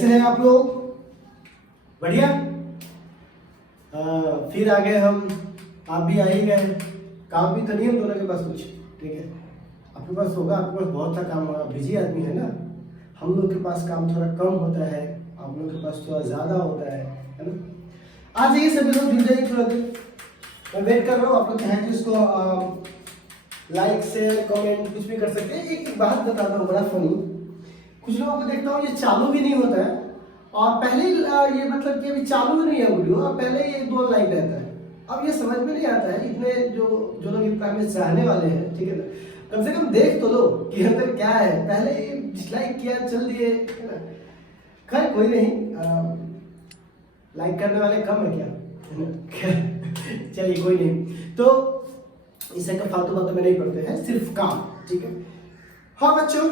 कैसे हैं आप लोग? बढ़िया। फिर आ गए हम, आप भी आ ही गए। काम भी तो नहीं हम दोनों के पास कुछ, ठीक है? आपके पास होगा, आपके पास बहुत सा काम होगा, बिजी आदमी है ना। हम लोग के पास काम थोड़ा कम होता है, आप लोगों के पास थोड़ा ज़्यादा होता है ना। आ जाइए सभी लोग, जुड़ जाइए थोड़ा देर। मैं वेट कर रहा हूँ, आप लोग चाहें तो इसको लाइक शेयर कमेंट कुछ भी कर सकते हैं। एक बात बताता हूँ बड़ा फनी, कुछ लोगों को देखता हूँ ये चालू भी नहीं होता है और पहले ये मतलब कि अभी चालू भी नहीं है वीडियो और पहले ही 1-2 लाइक रहता है। अब ये समझ में नहीं आता है, इतने जो लोग इतना में चाहने वाले हैं, ठीक है ना, कम से कम देख तो लो कि अंदर क्या है। पहले ही डिसलाइक किया, चल दिए, है ना। खैर कोई नहीं, लाइक करने वाले कम है क्या? चलिए कोई नहीं। तो इसे का फालतू बातें में नहीं पढ़ते हैं, सिर्फ काम, ठीक है। हाँ बच्चों,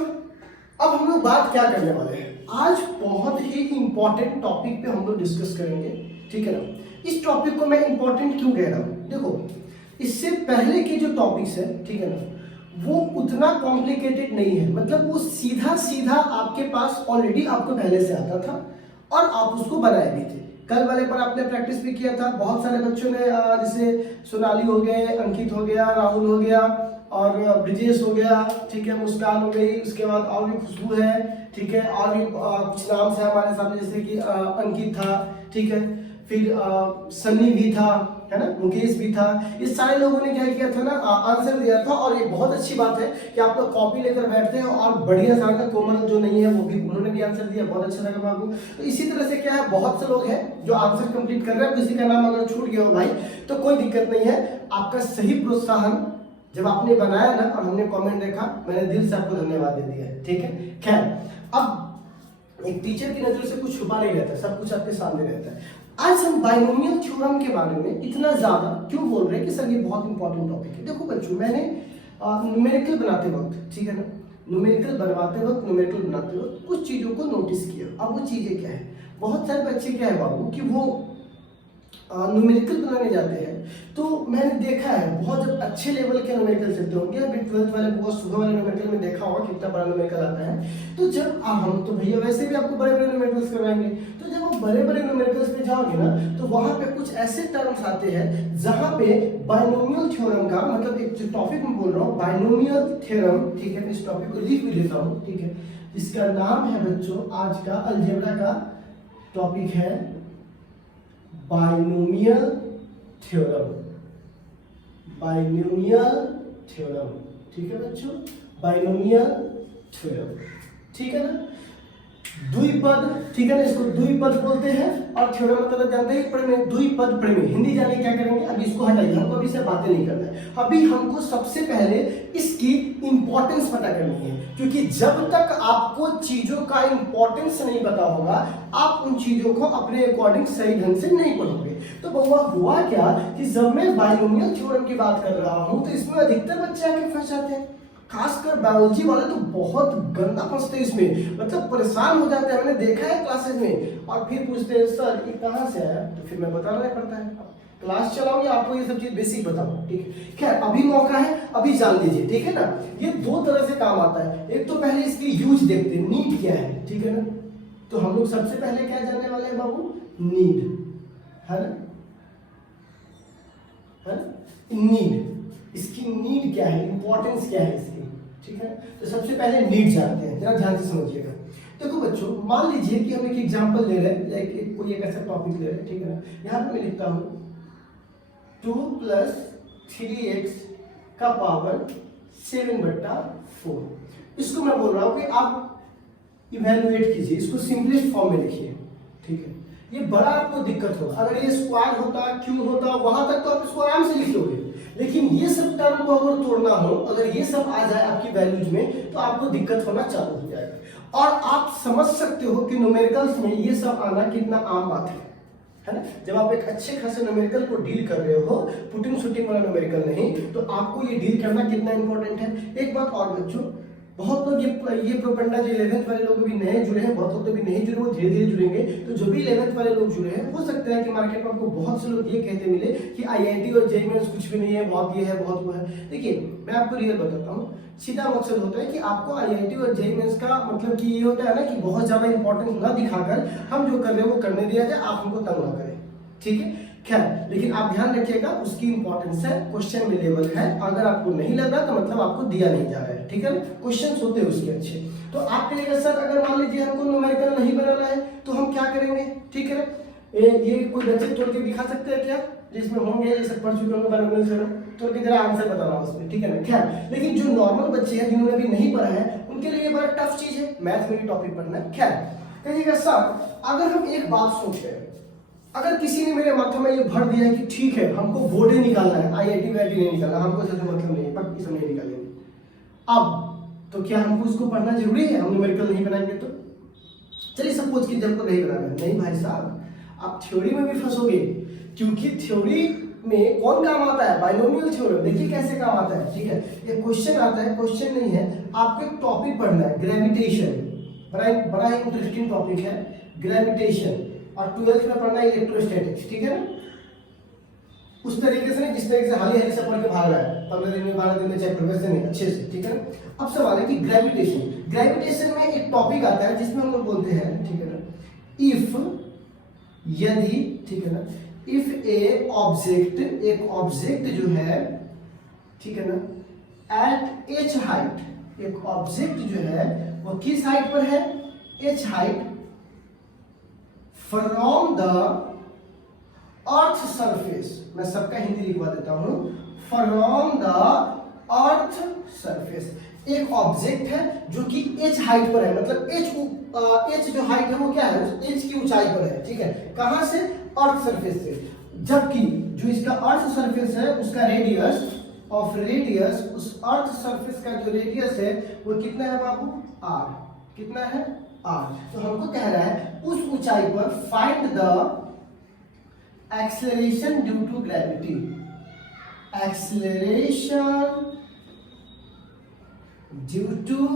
अब हम लोग बात क्या करने वाले हैं? आज बहुत ही इंपॉर्टेंट टॉपिक पे हम लोग डिस्कस करेंगे, ठीक है ना। इस टॉपिक को मैं इंपॉर्टेंट क्यों कह रहा हूँ? देखो, इससे पहले के जो टॉपिक्स है, ठीक है ना, वो उतना कॉम्प्लिकेटेड नहीं है। मतलब वो सीधा सीधा आपके पास ऑलरेडी आपको पहले से आता था और आप उसको बनाए भी थे। कल वाले पर आपने प्रैक्टिस भी किया था। बहुत सारे बच्चों ने, जैसे सोनाली हो गए, अंकित हो गया, राहुल हो गया और ब्रिजेश हो गया, ठीक है, मुस्कान हो गई, उसके बाद और भी खुशबू है, ठीक है, और भी कुछ नाम से हमारे सामने, जैसे कि अंकित था, ठीक है, फिर सन्नी भी था, है ना, मुकेश भी था। इस सारे लोगों ने क्या किया था ना, आंसर दिया था। और ये बहुत अच्छी बात है कि आप लोग कॉपी लेकर बैठते हैं और बढ़िया सारा कोमल जो नहीं है वो भी, उन्होंने भी आंसर दिया, बहुत अच्छा लगा बाबू। तो इसी तरह से क्या है, बहुत से लोग हैं जो आंसर कंप्लीट कर रहे हैं। किसी का नाम अगर छूट गया हो भाई तो कोई दिक्कत नहीं है, आपका सही प्रोत्साहन जब आपने बनाया ना और हमने कमेंट देखा, मैंने दिल से आपको धन्यवाद दे दिया है, ठीक है। खैर, अब एक टीचर की नजर से कुछ छुपा नहीं रहता, सब कुछ आपके सामने रहता है। आज हम बाइनोमियल थ्योरम के बारे में इतना ज्यादा क्यों बोल रहे हैं कि सर ये बहुत इंपॉर्टेंट टॉपिक है। देखो बच्चों, मैंने न्यूमेरिकल बनाते वक्त, ठीक है ना, न्यूमेरिकल बनवाते वक्त, न्यूमेरिकल बनाते वक्त कुछ चीजों को नोटिस किया। अब वो चीजें क्या है, बहुत सारे बच्चे क्या है बाबू कि वो न्यूमेरिकल बनाने जाते हैं। तो मैंने देखा है बहुत, जब अच्छे लेवल के न्यूमेरिकल सीखते होंगे, अभी 12th वाले बहुत सुबह वाले न्यूमेरिकल में देखा होगा कितना बड़ा न्यूमेरिकल आता है। तो जब हम तो भैया वैसे भी आपको बड़े बड़े न्यूमेरिकल्स करवाएंगे, तो जब आप बड़े बड़े न्यूमेरिकल्स पे जाओगे ना, तो वहां पे कुछ ऐसे टर्म्स आते हैं जहां पे बाइनोमियल थ्योरम का, मतलब एक जो टॉपिक मैं बोल रहा हूँ बाइनोमियल थ्योरम, ठीक है, इस टॉपिक को लिख भी लेता हूँ, ठीक है। इसका नाम है बच्चों, आज का अलजेब्रा का टॉपिक है बाइनोमियल थ्योरम। बाइनोमियल थ्योरम, ठीक है बच्चों, बाइनोमियल थ्योरम, ठीक है ना। द्विपद, ठीक है ना, इसको द्विपद बोलते हैं। और थ्योरम मतलब जानते हैं प्रमेय, द्विपद प्रमेय। हिंदी जाने क्या करेंगे, अभी इसको हटाइए, हमको अभी से बातें नहीं करना है। अभी हमको सबसे पहले इसकी इंपॉर्टेंस पता करनी है, क्योंकि जब तक आपको चीजों का इंपॉर्टेंस नहीं पता होगा, आप उन चीजों को अपने अकॉर्डिंग सही ढंग से नहीं पढ़ोगे। तो बउआ हुआ क्या कि जब मैं बाइनोमियल थ्योरम की बात कर रहा हूं तो इसमें अधिकतर बच्चे आके फंस जाते हैं, खासकर बायोलॉजी वाले तो बहुत गंदा फंसते हैं इसमें, मतलब परेशान हो जाते हैं। मैंने देखा है क्लासेस में, और फिर पूछते हैं सर ये कहाँ से आया, तो फिर मैं बताना पड़ता है, क्लास चलाऊं या आपको ये सब चीज बेसिक बताऊं, ठीक है। खैर अभी मौका है, अभी जान लीजिए, ठीक है ना। ये 2 तरह से काम आता है। एक तो पहले इसकी यूज देखते हैं, नीड क्या है, ठीक है ना। तो हम लोग सबसे पहले क्या जानने वाले हैं बाबू, नीड, है ना, नीड। इसकी नीड क्या है, इंपॉर्टेंस क्या है इसकी, ठीक है। तो सबसे पहले नीड जानते हैं, जरा ध्यान से समझिएगा। देखो बच्चों, मान लीजिए कि हम एक एग्जांपल ले रहे हैं, लाइक कोई एक ऐसा टॉपिक ले रहे हैं, ठीक है ना। यहाँ पे मैं लिखता हूँ 2 + 3x का पावर 7/4। इसको मैं बोल रहा हूँ कि आप इवेलुएट कीजिए, इसको सिंपलेस्ट फॉर्म में लिखिए, ठीक है। ये बड़ा आपको दिक्कत होगा, अगर ये स्क्वायर होता, क्यूब होता, वहां तक तो आप इसको आराम से लिख लोगे, लेकिन ये सब टर्म को अगर तोड़ना हो, अगर ये सब आ जाए आपकी वैल्यूज में, तो आपको दिक्कत होना चालू हो जाएगा। और आप समझ सकते हो कि न्यूमेरिकल्स में ये सब आना कितना आम बात है ना। जब आप एक अच्छे खासे न्यूमेरिकल को डील कर रहे हो, पुटिंग शूटिंग वाला न्यूमेरिकल नहीं, तो आपको ये डील करना कितना इंपॉर्टेंट है। एक बात और बच्चों, बहुत लोग ये प्रोपेंडा जो 11th वाले लोग भी नए जुड़े हैं, बहुत लोग तो भी नहीं जुड़े, वो धीरे धीरे जुड़ेंगे। तो जो भी 11th वाले लोग जुड़े हैं, हो सकता है कि मार्केट में आपको बहुत से लोग ये कहते मिले कि IIT और JEE मेंस कुछ भी नहीं है, बहुत ये है, बहुत वो है। देखिए मैं आपको रियल बताता हूँ, सीधा मकसद होता है कि आपको IIT और JEE मेंस का मतलब कि ये होता है ना कि बहुत ज्यादा इंपॉर्टेंस ना दिखाकर हम जो कर रहे हैं वो करने दिया जाए, आप हमको तंग ना करें, ठीक है। खैर, लेकिन आप ध्यान रखिएगा उसकी इंपॉर्टेंस है, क्वेश्चन में लेवल है, अगर आपको नहीं लगा तो मतलब आपको दिया नहीं जा रहा है, ठीक है। क्वेश्चंस होते हैं उसके अच्छे। तो आप कहिएगा सर अगर मान लीजिए हमको न्यूमेरिकल नहीं बनाना है तो हम क्या करेंगे, ठीक है। ये कोई बच्चे तोड़ के दिखा सकते हैं क्या, जिसमें होंगे जैसे पढ़ चुके होंगे बायोलॉजी से, तोड़ के जरा आंसर बताना उसमें, ठीक है ना। खैर, लेकिन जो नॉर्मल बच्चे हैं जिन्होंने अभी नहीं पढ़ा है उनके लिए बड़ा टफ चीज है, मैथ में भी टॉपिक पढ़ना है। खैर कहिएगा सर अगर हम एक बात सोचते हैं, अगर किसी ने मेरे माथे में ये भर दिया है कि ठीक है हमको बोर्ड ही निकालना है, IIT वाईटी नहीं निकालना, हमको इससे मतलब नहीं है, पक्की सब नहीं निकालेंगे, अब तो क्या हमको उसको पढ़ना जरूरी है, हम न्यूमेरिकल नहीं बनाएंगे तो। चलिए सपोज कि जब को नहीं बनाना है, नहीं भाई साहब आप थ्योरी में भी फंसोगे, क्योंकि थ्योरी में कौन काम आता है, बाइनोमियल थ्योरम। देखिए कैसे काम आता है, ठीक है। ये क्वेश्चन आता है, क्वेश्चन नहीं है, आपको एक टॉपिक पढ़ना है, ग्रेविटेशन, बड़ा इंटरेस्टिंग टॉपिक है ग्रेविटेशन, और 12th में पढ़ना है इलेक्ट्रोस्टैटिक्स, ठीक है ना। उस तरीके से नहीं जिस तरीके से हाल ही से पढ़ के भाग रहा है 15 दिन में 12 दिन में चैप्टर, वैसे नहीं, अच्छे से, ठीक है ना। अब सवाल है कि ग्रेविटेशन में एक टॉपिक आता है जिसमें हम लोग बोलते हैं, ठीक है ना, इफ, यदि, ठीक है ना, इफ ए ऑब्जेक्ट, एक ऑब्जेक्ट जो है, ठीक है ना, एट एच हाइट, एक ऑब्जेक्ट जो है वो किस हाइट पर है, H height, from the earth surface, मैं सबका हिंदी लिखवा देता हूं, फ्रॉम द अर्थ सरफेस, एक ऑब्जेक्ट है जो कि एच हाइट पर है, मतलब एच जो हाइट है वो क्या है, एच की ऊंचाई पर है, ठीक है। कहां से, अर्थ सरफेस से, जबकि जो इसका अर्थ सरफेस है उसका रेडियस ऑफ रेडियस, उस अर्थ सरफेस का जो रेडियस है वो कितना है बाबू, आर, कितना है, आर। तो हमको कह रहा है उस ऊंचाई पर find the acceleration due to gravity, acceleration due to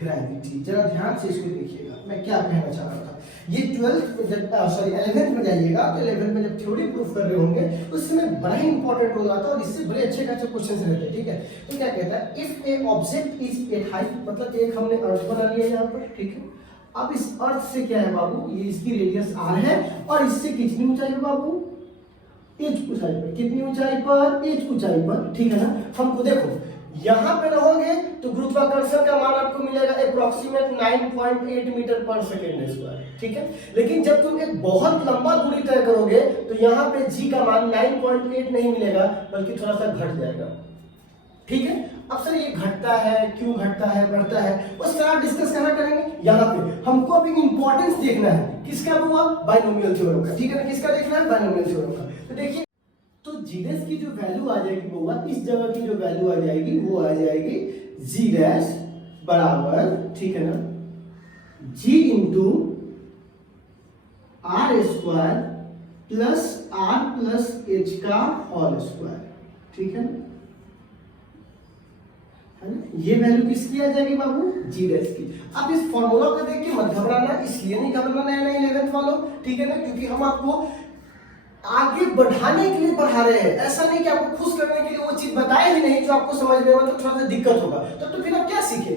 gravity. जरा ध्यान से इसको देखिएगा मैं क्या कहना चाह रहा था। ये 12th में जब 11th में जाइएगा तो 11th में जब थ्योरी प्रूफ कर रहे होंगे उस समय बड़ा ही इंपॉर्टेंट रोल आता है और इससे बड़े अच्छे खासे क्वेश्चंस रहते हैं, ठीक है। तो क्या कहता है, if a object is at height, मतलब एक हमने अर्थ बना लिया यहाँ पर, ठीक है। अब इस अर्थ से क्या है बाबू, ये इसकी रेडियस आर है और इससे कितनी ऊंचाई पर बाबू, एच ऊंचाई पर, कितनी ऊंचाई पर, एच ऊंचाई पर, ठीक है ना। हमको देखो यहां पे रहोगे तो गुरुत्वाकर्षण का मान आपको मिलेगा अप्रोक्सीमेट 9.8 मीटर पर सेकेंड स्क्वायर, ठीक है। लेकिन जब तुम एक बहुत लंबा दूरी तय करोगे तो यहाँ पे g का मान 9.8 नहीं मिलेगा बल्कि थोड़ा सा घट जाएगा, ठीक है। अब सर ये घटता है, क्यों घटता है, बढ़ता है, वो सारा डिस्कस कहाँ करेंगे, यहाँ पे। हमको अभी इंपॉर्टेंस देखना है किसका हुआ, बाइनोमियल थ्योरम का, ठीक है ना। किसका देखना है, बाइनोमियल थ्योरम का। तो देखिए तो जीडैश की जो वैल्यू आ जाएगी वो, इस जगह की जो वैल्यू आ जाएगी वो आ जाएगी जी डैश बराबर, ठीक है ना, G into R square plus R plus H का होल स्क्वायर, ठीक है ना। ये वैल्यू किसकी आ जाएगी बाबू, जी डैश की। अब इस फॉर्मूला को देख के मत घबराना, इसलिए नहीं घबराना है 11th वालों, ठीक है ना, क्योंकि हम आपको आगे बढ़ाने के लिए पढ़ा रहे हैं, ऐसा नहीं कि आपको खुश करने के लिए वो चीज बताए ही नहीं जो आपको समझ में मतलब थोड़ा सा दिक्कत होगा, तो फिर आप क्या सीखे।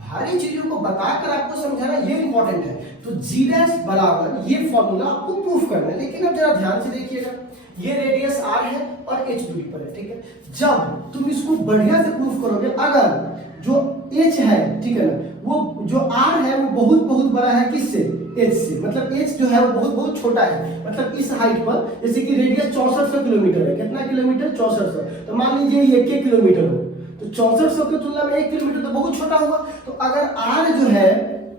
भारी चीजों को बताकर आपको समझाना ये इंपॉर्टेंट है। तो जी डैश बराबर ये फॉर्मूला आपको प्रूफ करना है, लेकिन अब जरा ध्यान से देखिएगा, ये रेडियस आर है और एच दूरी पर है, ठीक है। जब तुम इसको बढ़िया से प्रूफ करोगे, अगर जो एच है, ठीक है ना, वो जो आर है वो बहुत बहुत बड़ा है किससे, एच से, मतलब एच जो है वो बहुत बहुत छोटा है, मतलब इस हाइट पर, जैसे कि रेडियस 6400 किलोमीटर है, कितना किलोमीटर, 6400, तो मान लीजिए ये 1 किलोमीटर हो, तो 6400 की तुलना में 1 किलोमीटर तो बहुत छोटा हुआ। तो अगर आर जो है,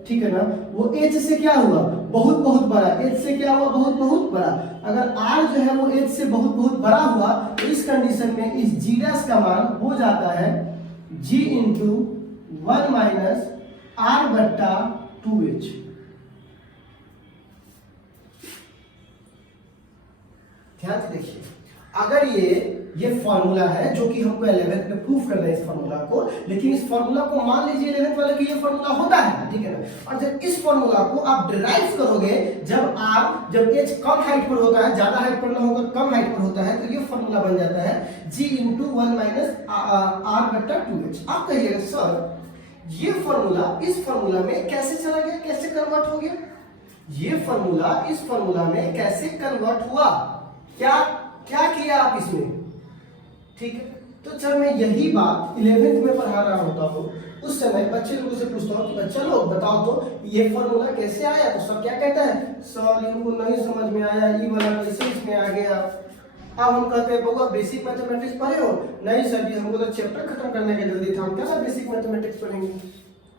ठीक है ना, वो एच से क्या हुआ, बहुत बहुत बड़ा, एच से क्या हुआ, बहुत बहुत बड़ा। अगर आर जो है वो एच से बहुत बहुत बड़ा हुआ तो इस कंडीशन में इस जी डैश का मान हो जाता है जी इंटू 1 माइनस आर बट्टा 2h। ध्यान से देखिए, अगर ये ये फॉर्मूला है जो कि हमको 11th में प्रूफ करना है इस फॉर्मूला को। लेकिन इस फॉर्मूला को मान लीजिए 11th वाले की ये फॉर्मूला होता है, ठीक है ना। और जब इस फॉर्मूला को आप डिराइव करोगे, जब एच कम हाइट पर होता है, ज्यादा हाइट पर ना होकर कम हाइट पर होता है, तो ये फॉर्मूला बन जाता है g × 1 - r/2h। आप कहिएगा सर ये फॉर्मूला इस फॉर्मूला में कैसे चला गया, कैसे कन्वर्ट हो गया? ये फॉर्मूला इस फॉर्मूला में कैसे कन्वर्ट हुआ, क्या किया आप इसमें, ठीक है। तो जब मैं यही बात 11th में पढ़ा रहा होता हूँ, उस समय बच्चे लोगों से पूछता हूँ कि बच्चा लोग बताओ तो ये फॉर्मूला कैसे आया, तो सब क्या कहता है, सर इनको नहीं समझ में आया, ये वाला कैसे इसमें आ गया। अब हम कहते हैं बउआ बेसिक मैथमेटिक्स पढ़े हो? नहीं सर जी, हमको तो चैप्टर खत्म करने का जल्दी था, हम कैसा बेसिक मैथमेटिक्स पढ़ेंगे।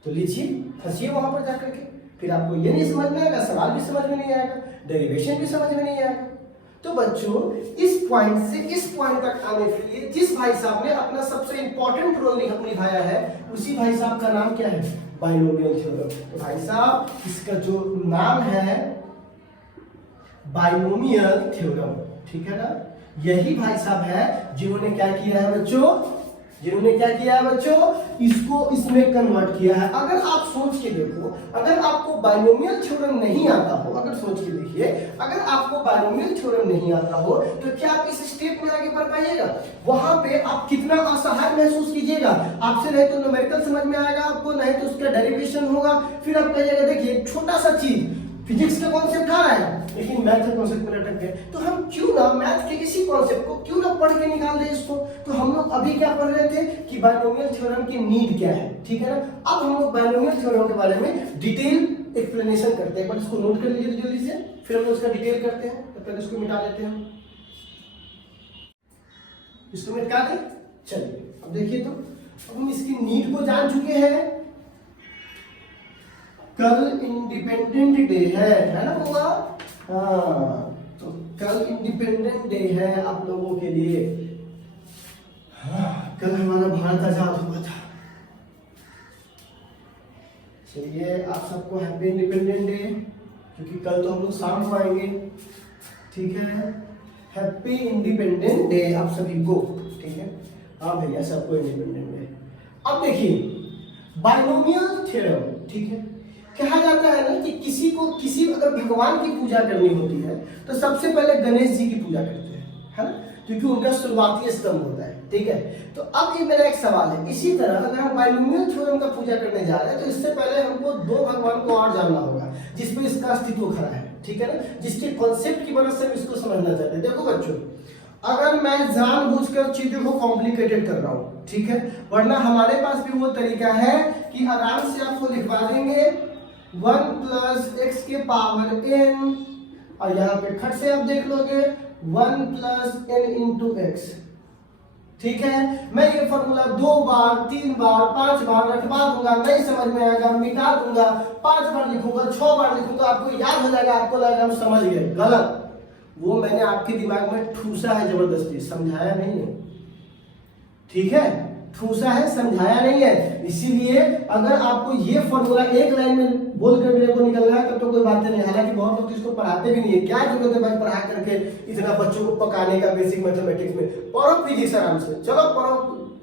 तो लीजिए फंसिए वहां पर जाकर के, फिर आपको ये नहीं समझ में आएगा, सवाल भी समझ में नहीं आएगा, डेरिवेशन भी समझ में नहीं आएगा। तो बच्चों इस पॉइंट से इस पॉइंट तक आने के लिए जिस भाई साहब ने अपना सबसे इंपॉर्टेंट रोल निभाया है, उसी भाई साहब का नाम क्या है, बाइनोमियल थ्योरम। तो भाई साहब इसका जो नाम है बाइनोमियल थ्योरम, ठीक है ना। यही भाई साहब है जिन्होंने क्या किया है बच्चों, इसको इसमें कन्वर्ट किया है। अगर आप सोच के देखो, अगर आपको बाइनोमियल थ्योरम नहीं आता हो, अगर सोच के देखिए, अगर आपको बाइनोमियल थ्योरम नहीं आता हो तो क्या आप इस स्टेप में आगे बढ़ पाइएगा? वहां पे आप कितना असहाय महसूस कीजिएगा। आपसे नहीं तो न्यूमेरिकल समझ में आएगा आपको, नहीं तो उसका डेरिवेशन होगा, फिर आप कहिएगा देखिए छोटा सा चीज फिजिक्स का कॉन्सेप्ट आ रहा है लेकिन मैथ के कॉन्सेप्ट में लटक गए, तो हम क्यों ना मैथ के इसी कॉन्सेप्ट को क्यों ना पढ़ के निकाल दें इसको। तो हम लोग अभी क्या पढ़ रहे थे कि बाइनोमियल थ्योरम की नीड क्या है, ठीक है ना। अब हम लोग बाइनोमियल थ्योरम के बारे में डिटेल एक्सप्लेनेशन करते हैं, बट इसको नोट कर लीजिए जल्दी से, फिर हम लोग उसका डिटेल करते हैं। तो पहले इसको मिटा लेते हैं, इसको मिटा दें। चलिए अब देखिए, तो अब हम इसकी नीड को जान चुके हैं। कल इंडिपेंडेंट डे है ना होगा, हाँ, तो कल इंडिपेंडेंट डे है आप लोगों के लिए। हाँ, कल हमारा भारत आजाद हुआ था। चलिए आप सबको हैप्पी इंडिपेंडेंट डे, क्योंकि कल तो हम लोग शाम को आएंगे, ठीक है। हैप्पी इंडिपेंडेंट डे आप सभी को, ठीक है। हाँ भैया सबको इंडिपेंडेंट डे। अब देखिए बाइनोमियल थ्योरम, ठीक है। कहा जाता है ना कि किसी अगर भगवान की पूजा करनी होती है तो सबसे पहले गणेश जी की पूजा करते हैं, है ना, क्योंकि उनका शुरुआती स्तंभ होता है, ठीक है। तो अब ये मेरा एक सवाल है, इसी तरह अगर हम बाइनोमियल थ्योरम का पूजा करने जा रहे हैं तो इससे पहले हमको दो भगवान को और जानना होगा जिसपे इसका अस्तित्व खड़ा है, ठीक है ना, जिसके कॉन्सेप्ट की मदद से हम इसको समझना चाहते हैं। देखो बच्चों, अगर मैं जानबूझकर चीजों को कॉम्प्लिकेटेड कर रहा हूँ, ठीक है, वरना हमारे पास भी वो तरीका है कि आराम से आपको लिखवा देंगे 1 + x के पावर n, और यहाँ पे खट से आप देख लोगे 1 + n × x, ठीक है। मैं ये फॉर्मूला 2 बार 3 बार 5 बार रखवा दूंगा, नहीं समझ में आएगा मिटा दूंगा, 5 बार लिखूंगा 6 बार लिखूंगा, आपको याद हो जाएगा, आपको लगेगा हम समझ गए। गलत, वो मैंने आपके दिमाग में ठूसा है जबरदस्ती, समझाया नहीं है, ठीक है, ठूसा है, समझाया नहीं है। इसीलिए अगर आपको ये फॉर्मूला एक लाइन में बोलकर मेरे को निकलना है तब तो कोई बात नहीं। हालांकि बहुत लोग इसको पढ़ाते भी नहीं है, क्या जरूरत है भाई पढ़ा करके इतना बच्चों को पकाने का बेसिक मैथमेटिक्स में। पढ़ो फिजिक्स आराम से, चलो पढ़ो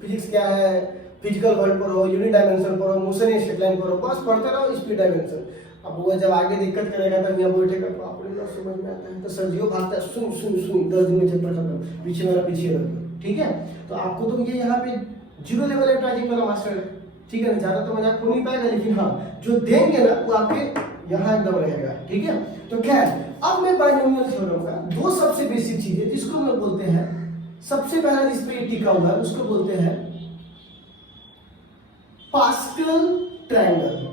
फिजिक्स क्या है, फिजिकल वर्ल्ड पढ़ो, यूनिट डायमेंशन पढ़ो, मोशन स्ट्रेट लाइन पढ़ो, बस पढ़ते रहो स्पीड डायमेंशन। अब वो जब आगे दिक्कत करेगा तब यहाँ बैठेगा तो आपको नहीं समझ में आता है, तो सर्जियो भागता है सुन 10 दिन में चैप्टर खत्म, पीछे वाला पीछे रख दो, ठीक है। तो आपको तो ये यहाँ पे 0 लेवल एट्राजिक वाला मास्टर है, ठीक है ना, ज्यादा तो मजाक हो नहीं पाएगा, लेकिन हाँ जो देंगे ना वो आपके यहाँ एकदम रहेगा, ठीक है। तो खैर अब मैं बाइनोमियल थ्योरम का दो सबसे बेसिक चीजें जिसको हम लोग बोलते हैं, सबसे पहला जिस पे टिका हुआ है उसको बोलते हैं पास्कल ट्रायंगल।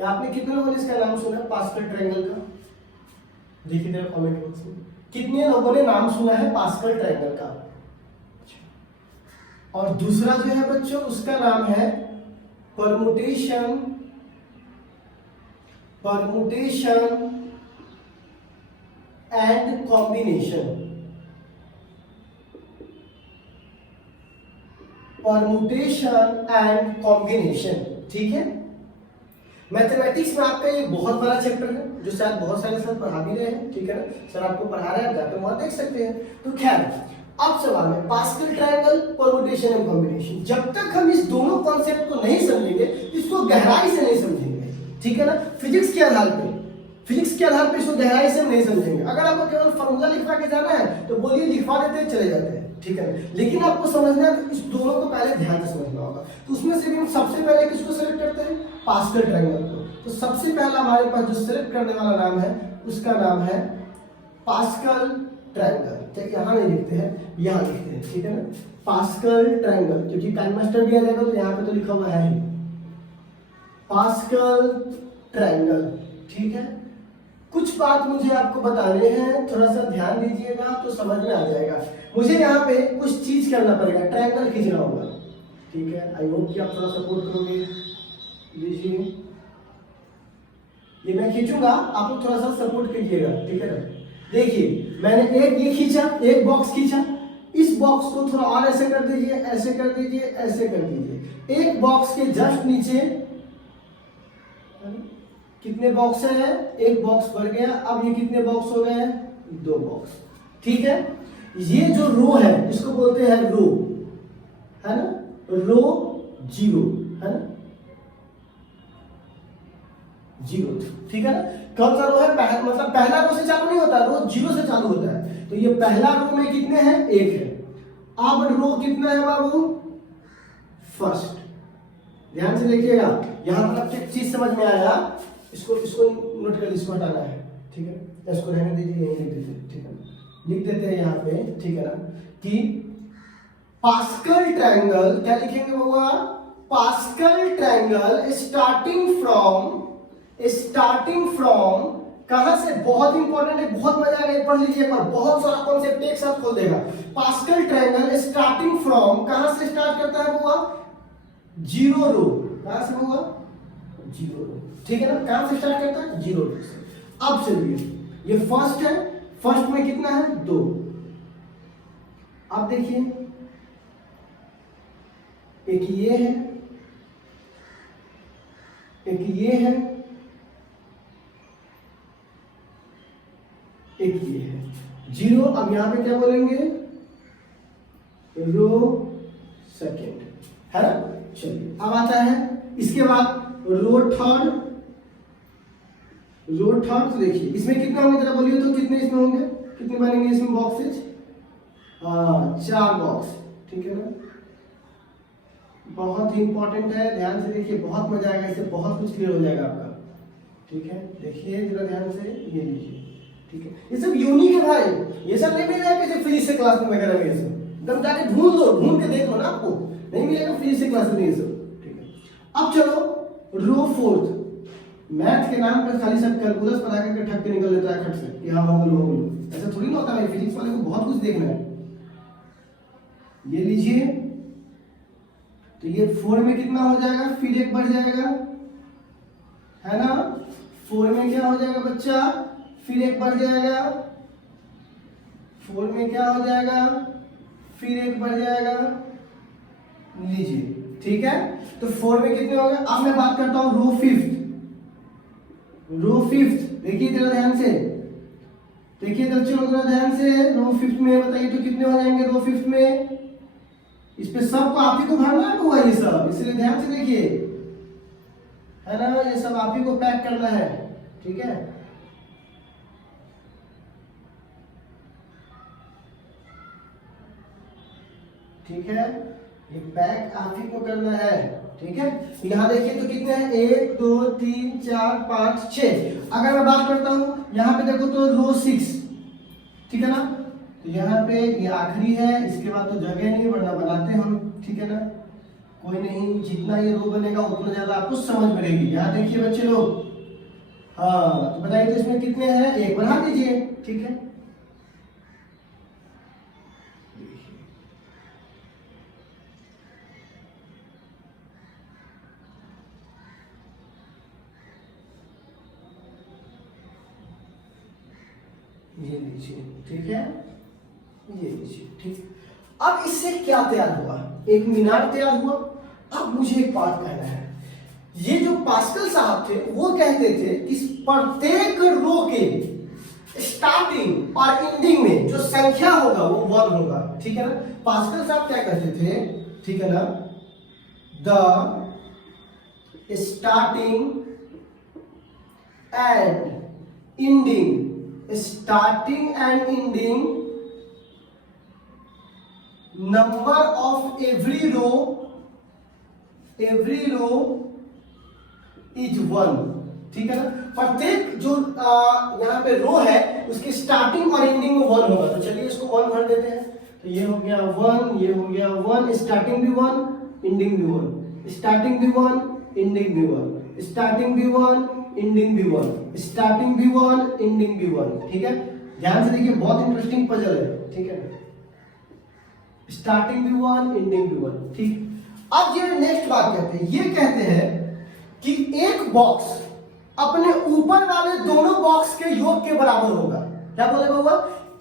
आपने कितने लोगों ने इसका नाम सुना है पास्कल ट्रायंगल का? देखिए जरा कमेंट बॉक्स में कितने लोगों ने नाम सुना है पास्कल ट्रायंगल का। और दूसरा जो है बच्चों उसका नाम है permutation and combination. Permutation and combination, ठीक है। मैथमेटिक्स में आपका ये बहुत बड़ा चैप्टर है जो शायद बहुत सारे सर पढ़ा भी रहे हैं, ठीक है ना, सर आपको पढ़ा रहे हैं, आप जाकर वहां देख सकते हैं। तो खैर अब सवाल है pascal triangle, permutation and combination. जब तक हम इस दोनों कॉन्सेप्ट को नहीं समझेंगे, इसको गहराई से नहीं समझेंगे, ठीक है ना, फिजिक्स के आधार पे, फिजिक्स के आधार पे इसको गहराई से हम नहीं समझेंगे। अगर आपको केवल फॉर्मूला लिखवा के जाना है तो बोलिए लिखवा देते हैं, चले जाते हैं, ठीक है ना, लेकिन आपको समझना है तो इस दोनों को पहले ध्यान से समझना होगा। तो उसमें से भी हम सबसे पहले किसको सेलेक्ट करते हैं, पास्कल ट्रायंगल को। तो सबसे पहला हमारे पास जो सेलेक्ट करने वाला नाम है उसका नाम है पास्कल ट्रायंगल। ठीक, यहाँ नहीं लिखते हैं, यहाँ लिखते हैं, ठीक है ना, पास्कल ट्रायंगल, क्योंकि टाइम मास्टर दिया जाएगा तो यहाँ पे तो लिखा हुआ है ही पास्कल ट्रायंगल, ठीक है। कुछ बात मुझे आपको बताने हैं, थोड़ा सा ध्यान दीजिएगा तो समझ में आ जाएगा। मुझे यहाँ पे कुछ चीज करना पड़ेगा, ट्रायंगल खींचना होगा, ठीक है। आई होप कि आप थोड़ा सपोर्ट करोगे। लीजिए, ये मैं खींचूंगा, आप लोग थोड़ा सा सपोर्ट कीजिएगा, ठीक है ना। देखिए मैंने एक ये खींचा, एक बॉक्स खींचा, इस बॉक्स को थोड़ा और ऐसे कर दीजिए, ऐसे कर दीजिए, ऐसे कर दीजिए। एक बॉक्स के जस्ट नीचे कितने बॉक्स हैं, एक बॉक्स भर गया। अब ये कितने बॉक्स हो गए, दो बॉक्स, ठीक है। ये जो रो है इसको बोलते हैं रो, है ना, रो जीरो, है ना, जीरो, ठीक है ना। कौन सा रो है, मतलब पहला रो से चालू नहीं होता, रो जीरो से चालू होता है। तो ये पहला रो में कितने हैं, एक है। अब रो कितना है बाबू, फर्स्ट। ध्यान से देखिएगा, यहां पर एक चीज समझ में आया, इसको नोट कर, इसको हटाना है, ठीक है, इसको रहने दीजिए, यहीं लिख देते, ठीक है, लिख देते हैं यहाँ पे, ठीक है ना, कि पास्कल ट्रायंगल, क्या लिखेंगे बाबा, पास्कल ट्रायंगल स्टार्टिंग फ्रॉम कहां से, बहुत इंपॉर्टेंट है, बहुत मजा आएगा, पढ़ लीजिए एक बार, बहुत सारा कॉन्सेप्ट एक साथ खोल देगा। पास्कल ट्रायंगल स्टार्टिंग फ्रॉम, कहां से स्टार्ट करता है बाबा, जीरो रो, कहां से बाबा, जीरो रो, ठीक है ना, कहां से स्टार्ट करता है, जीरो रो से। अब चलिए, ये फर्स्ट है, फर्स्ट में कितना है, दो। अब देखिए, एक ये है, एक ये है, एक ये है, जीरो। अब यहां पे क्या बोलेंगे, रो सेकेंड, है ना। चलिए अब आता है इसके बाद रो थर्ड, तो देखिए इसमें कितना होंगे, जरा बोलिए तो, कितने इसमें होंगे, कितने बनेंगे इसमें बॉक्सेज, चार बॉक्स, ठीक है ना। बहुत ही इंपॉर्टेंट है, ध्यान से देखिए, बहुत मजा आएगा, इससे बहुत कुछ क्लियर हो जाएगा आपका, ठीक है। देखिए जरा ध्यान से, ये लीजिए, ठीक है, ये सब यूनिक है भाई, ये सब नहीं मिलेगा किसी फ्री से क्लास में वगैरह में, ये सब एकदम जाके ढूंढ लो, ढूंढ के देख लो ना, आपको नहीं मिलेगा फ्री से क्लास में ये सब, ठीक है। अब चलो रो फोर्थ, मैथ के नाम पर खाली सब कैलकुलस पर आकर के ठक के निकल लेता है खट से कि हाँ हो गया, ऐसा थोड़ी ना होता है, फिजिक्स वाले को बहुत कुछ देखना है। ये लीजिए, तो ये 4 में कितना हो जाएगा, फिर एक बढ़ जाएगा, है ना, 4 में क्या हो जाएगा बच्चा, फिर एक बढ़ जाएगा, 4 में क्या हो जाएगा, फिर एक बढ़ जाएगा, लीजिए, ठीक है। तो 4 में कितने हो गए। अब मैं बात करता हूं रो फिफ्थ, देखिए जरा ध्यान से, देखिए बच्चों जरा ध्यान से, रो फिफ्थ में बताइए तो कितने हो जाएंगे, रो फिफ्थ में, इस पे सब को आप ही को भरना है हुआ ये सब, इसलिए ध्यान से देखिए, है ना, ये सब आप ही को पैक करना है, ठीक है। ठीक है, ये पैक आप ही को करना है, ठीक है। यहाँ देखिए तो कितने हैं, 1 2 3 4 5 6। अगर मैं बात करता हूँ यहाँ पे देखो तो रो 6, ठीक है ना, तो यहाँ पे ये आखिरी है, इसके बाद तो जगह नहीं, वरना बनाते हम, ठीक है ना, कोई नहीं, जितना ये रो बनेगा उतना ज्यादा आपको समझ मिलेगी। यहाँ देखिए बच्चे लोग, हाँ तो बताइए तो इसमें कितने हैं, एक बना दीजिए, ठीक है। ये लीजिए, ठीक है, ये लीजिए, ठीक। अब इससे क्या तैयार हुआ, एक मीनार तैयार हुआ। अब मुझे एक बात कहना है, ये जो पास्कल साहब थे वो कहते थे कि प्रत्येक रो के स्टार्टिंग और एंडिंग में जो संख्या होगा वो 1 होगा, ठीक है ना। पास्कल साहब क्या कहते थे, ठीक है ना, the starting and ending number of every row is 1, ठीक है ना। प्रत्येक जो यहाँ पे रो है उसकी स्टार्टिंग और एंडिंग में 1 होगा। तो चलिए इसको 1 भर देते हैं। तो ये हो गया 1, ये हो गया 1, स्टार्टिंग भी 1, एंडिंग भी 1, स्टार्टिंग भी 1, एंडिंग भी 1, स्टार्टिंग भी 1, एंडिंग भी 1, स्टार्टिंग भी 1, एंडिंग भी 1, ठीक है। ध्यान से देखिए, बहुत इंटरेस्टिंग पजल है, ठीक है। स्टार्टिंग भी 1, एंडिंग भी 1, ठीक। अब ये नेक्स्ट बात कहते हैं, ये कहते हैं कि एक बॉक्स अपने ऊपर वाले दोनों बॉक्स के योग के बराबर होगा। क्या बोले बाबा?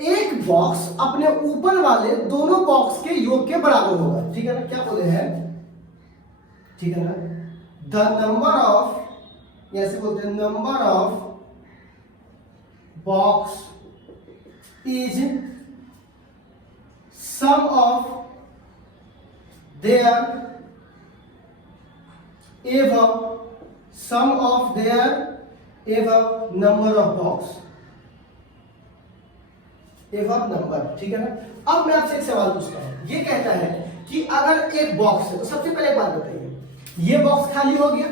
एक बॉक्स अपने ऊपर वाले दोनों बॉक्स के योग के बराबर होगा, ठीक है ना। क्या बोले हैं, ठीक है ना, द नंबर ऑफ, ऐसे बोलते हैं, number of box is sum of their even number of box even number, ठीक है ना। अब मैं आपसे एक सवाल पूछता हूं, ये कहता है कि अगर एक बॉक्स है, तो सबसे पहले एक बात बताइए, ये बॉक्स खाली हो गया,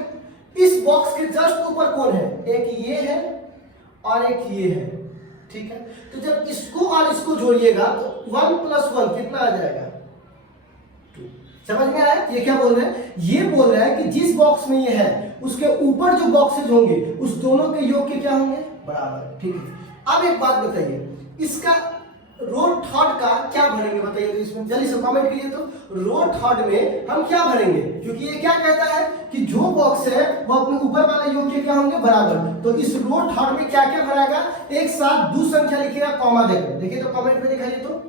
इस बॉक्स के जस्ट ऊपर कौन है? एक ये है और एक ये है, ठीक है। तो जब इसको और इसको जोड़िएगा तो 1 + 1 कितना आ जाएगा? 2। समझ में आया? ये क्या बोल रहे हैं? ये बोल रहा है कि जिस बॉक्स में ये है उसके ऊपर जो बॉक्सेज होंगे उस दोनों के योग के क्या होंगे? बराबर, ठीक है। अब एक बात बताइए, इसका रो थर्ड का क्या भरेंगे बताइए तो इसमें जल्दी से कमेंट करिए। तो रो थर्ड में हम क्या भरेंगे? क्योंकि ये क्या कहता है कि जो बॉक्स है वो अपने ऊपर वाले योग के क्या होंगे? बराबर। तो इस रो थर्ड में क्या क्या भराएगा? एक साथ दो संख्या लिखिएगा कॉमा देकर, देखिए तो कमेंट में दिखाइए। तो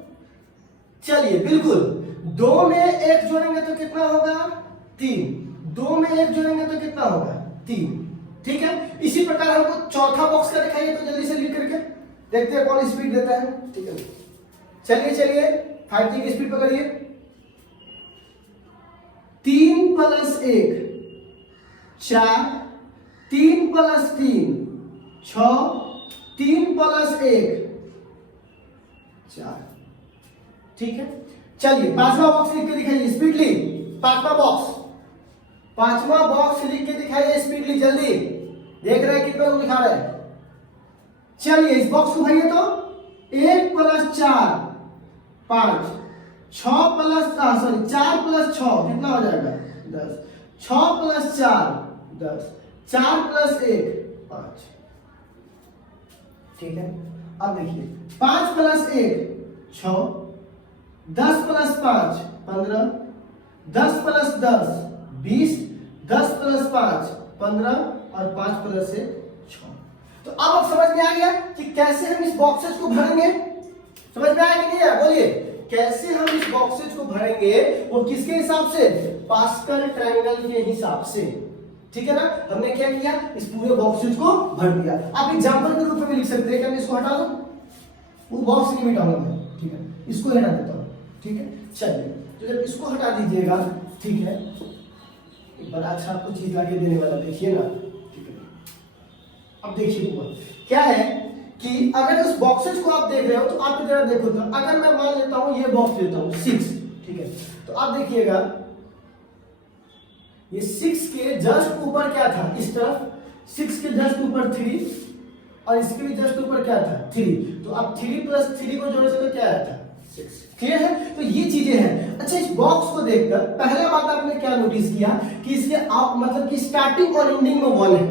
चलिए, बिल्कुल, 2 में 1 जोड़ेंगे तो कितना होगा? 3। 2 में 1 जोड़ेंगे तो कितना होगा? 3, ठीक है। इसी प्रकार हमको चौथा बॉक्स का दिखाइए तो जल्दी से लिख करके देखते हैं कौन स्पीड देता है, ठीक है। चलिए 5G की स्पीड पकड़िए। 3 + 1 4, 3 + 3 6, 3 + 1 4, ठीक है। चलिए पांचवा बॉक्स लिख के दिखाइए स्पीडली। पांचवा बॉक्स लिख के दिखाइए स्पीडली, जल्दी। देख रहे हैं कितना लोग लिखा रहे हैं? चलिए इस बॉक्स को भरिए तो 1 + 4 5, 4 + 6 कितना हो जाएगा? 10, 6 + 4 10, 4 + 1 5, ठीक है। अब देखिए 5 + 1 6, 10 + 5 15, 10 + 10 20, 10 + 5 15 और 5 + 1 6। तो अब समझ में आ गया कि कैसे हम इस बॉक्सेस को भरेंगे? समझ में आया कि नहीं आया? बोलिए, कैसे हम इस बॉक्सेस को भरेंगे? वो किसके हिसाब से? पास्कल ट्रायंगल के हिसाब से, ठीक है ना। हमने क्या किया? इस पूरे बॉक्सेस को भर दिया। आप एग्जांपल के रूप में भी लिख सकते हैं कि हम इसको हटा दो, वो बॉक्स नहीं मिटाऊंगा मैं, ठीक है, इसको हटा देता हूं, ठीक है। चलिए, तो जब इसको हटा दीजिएगा, ठीक है, एक बड़ा अच्छा आपको चीज आगे देने वाला, देखिए ना, ठीक है। अब देखिए क्या है कि अगर इस बॉक्सेस को आप देख रहे हो तो आप इधर देखो, तो अगर मैं मान लेता हूं ये बॉक्स लेता हूं 6, ठीक है। तो आप देखिएगा ये 6 के जस्ट ऊपर क्या था? इस तरफ 6 के जस्ट ऊपर 3 और इसके भी जस्ट ऊपर क्या था? 3। तो अब 3 + 3 को जोड़े तो क्या आया था? 6। क्लियर है? तो ये चीजें हैं। अच्छा, इस बॉक्स को देखकर पहला बात आपने क्या नोटिस किया कि इसके आप मतलब कि स्टार्टिंग और एंडिंग में 1 है,